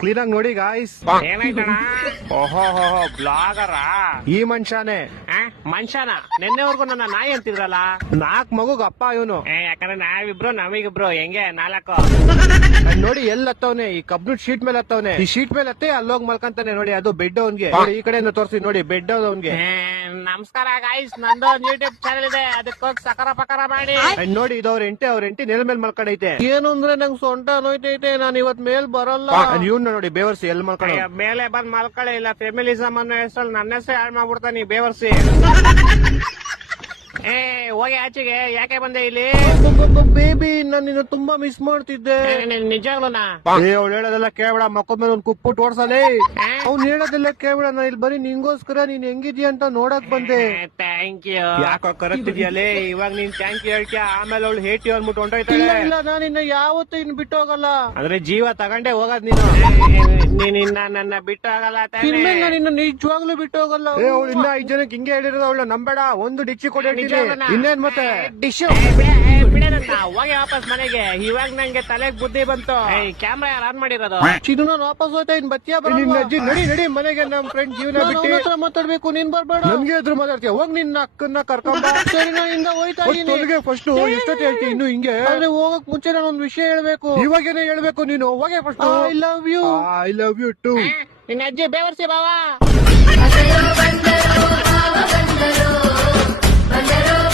Clean ಆಗಿ ನೋಡಿ guys. ಏನಾಯ್ತಣ? ಓಹೋ ಬ್ಲಾಗರಾ? ಈ ಮನುಷ್ಯನೇ ಮನುಷ್ಯನ ನಿನ್ನೆವರೆಗೂ ನನ್ನ ನಾಯಿ ಅಂತಿದ್ರಲ್ಲ. 4 ಮಗುಗ್ ಅಪ್ಪ ಇವನು. ಯಾಕಂದ್ರೆ ನಾವಿಬ್ರು ನಮಗಿಬ್ರು ಹೆಂಗೆ 4. ನೋಡಿ ಎಲ್ಲಿ ಹತ್ತವನೆ, ಈ ಕಬ್ಬಿಣ ಶೀಟ್ ಮೇಲೆ ಹತ್ತವನೆ. ಈ ಶೀಟ್ ಮೇಲೆ ಹತ್ತೆ ಅಲ್ಲೋಗ್ ಮಲ್ಕಂತಾನೆ ನೋಡಿ. ಅದು ಬೆಡ್ ಅವನ್ಗೆ. ಈ ಕಡೆಯಿಂದ ತೋರಿಸಿ ನೋಡಿ, ಬೆಡ್ ಅವನ್ಗೆ. ನಮಸ್ಕಾರ ಗಾಯ್ಸ್, ನಂದು ಒಂದು ಯೂಟ್ಯೂಬ್ ಚಾನಲ್ ಇದೆ, ಅದಕ್ಕೋಗಿ ಸಕರ ಪಕರ ಮಾಡಿ ನೋಡಿ. ಇದು ಅವ್ರ ಎಂಟಿ ನೆಲ ಮೇಲೆ ಮಲ್ಕೊಂಡೈತೆ. ಏನು ಅಂದ್ರೆ ನಂಗೆ ಸೊಂಟ ನೋಯ್ತೈತೆ, ನಾನು ಇವತ್ ಮೇಲ್ ಬರಲ್ಲ. ಇವ್ನ ನೋಡಿ ಬೇವರ್ಸಿ ಎಲ್ಲಿ ಮಲ್ಕೊಂಡ. ಮೇಲೆ ಬಂದ್ ಮಲ್ಕೊಳ್ಳಿ, ಇಲ್ಲ ಫೆಮಿಲಿಸಮ್ ಅನ್ನೋ ಹೆಸರಲ್ಲಿ ನನ್ನ ಹೆಸರು ಹಾಳು ಮಾಡ್ಬಿಡ್ತಾನೆ ಈ ಬೇವರ್ಸಿ. ಹೋಗಿ ಆಚೆಗೆ, ಯಾಕೆ ಬಂದೆ ಇಲ್ಲಿ? ಬೇಬಿ, ನಾನು ನಿನ್ನ ತುಂಬಾ ಮಿಸ್ ಮಾಡ್ತಿದ್ದೆ. ನಿಜಾಗ್ಲೂನಾ? ಅವ್ಳು ಹೇಳೋದೆಲ್ಲ ಕೇಳ್ಬೇಡ, ಮಕ್ಕಳ ಮೇಲೆ ಒಂದ್ ಕುಕ್ಬಿಟ್ಟು ಓಡ್ಸಲೇ. ಅವ್ನು ಹೇಳೋದೆಲ್ಲ ಕೇಳ್ಬೇಡ, ನಾ ಇಲ್ಲಿ ಬರೀ ನಿಂಗೋಸ್ಕರ ನೀನ್ ಹೆಂಗಿದ್ಯಾ ಅಂತ ನೋಡಕ್ ಬಂದೆ. Thank you. ಯಾಕೋ ಕರೆಕ್ತಿದ್ಯಲ್ಲೇ? ಇವಾಗ ನೀನ್ ಥ್ಯಾಂಕ್ ಯು ಹೇಳ್ತೀಯ, ಆಮೇಲೆ ಅವಳು ಹೇಟಿ ಅಂದ್ಬಿಟ್ಟು ಹೊಂಟೋಯ್ತಾಳೆ. ಇಲ್ಲ, ನಾನು ಇನ್ನ ಯಾವತ್ತೂ ಇನ್ ಬಿಟ್ಟು ಹೋಗಲ್ಲ. ಅಂದ್ರೆ ಜೀವ ತಗೊಂಡೇ ಹೋಗದ್ ನೀನು. ನೀನಿನ್ನ ನನ್ನ ಬಿಟ್ಟು ಆಗಲ್ಲ ತಾನೇ? ಇನ್ಮೇಲೆ ನಾನು ಇನ್ನ ನಿಜವಾಗ್ಲೂ ಬಿಟ್ಟು ಹೋಗಲ್ಲ. ಅವಳು ಇನ್ನ 5 ಜನಕ್ಕೆ ಹಿಂಗೆ ಹೇಳಿರೋದು. ಅವಳು ನಂಬೇಡ, ಒಂದು ಡಿಚ್ಚಿ ಕೊಡಿ. ಇನ್ನೇನ್ ಮತ್ತೆ ಡಿಶ್ ಹೋಗಿ ವಾಪಸ್ ಮನೆಗೆ. ಇವಾಗ ನಂಗೆ ತಲೆಗೆ ಬುದ್ಧಿ ಬಂತು. ಕ್ಯಾಮ್ರಾ ಯಾರು ಆನ್ ಮಾಡಿರೋದು? ಚಿನ್ನು, ನಾನು ವಾಪಸ್ ಹೋಗ್ತಾ ಇನ್ ಬತ್ತಿಯಾ? ನಡಿ ಮನೆಗೆ. ನಮ್ ಫ್ರೆಂಡ್ ಜೀವನ ಬಿಟ್ಟು ಮಾತಾಡ್ಬೇಕು. ನೀನ್ ಬರ್ಬೇಡ. ನನ್ಗೆ ಎದುರು ಮಾತಾಡ್ತೀಯ? ಹೋಗ್ ನಿನ್ನ ಅಕ್ಕನ್ನ ಕರ್ಕೊಂಡ. ಸರಿ, ನಾನು ಹಿಂಗ ಹೋಯ್ತಾ ಇದ್ದೀನಿ. ಫಸ್ಟ್ ಎಷ್ಟೊತ್ತು ಹೇಳ್ತೀನಿ ಇನ್ನು ಹಿಂಗೆ? ಆದ್ರೆ ಹೋಗಕ್ ಮುಂಚೆ ನಾನು ಒಂದ್ ವಿಷಯ ಹೇಳ್ಬೇಕು. ಇವಾಗೇನೆ ಹೇಳ್ಬೇಕು ನೀನು. ಹೋಗೇ first. I love you too. ನಿನ್ನ ಅಜ್ಜಿ ಬೇವರ್ಸಿ ಬಾವಾ. ಬಂದರು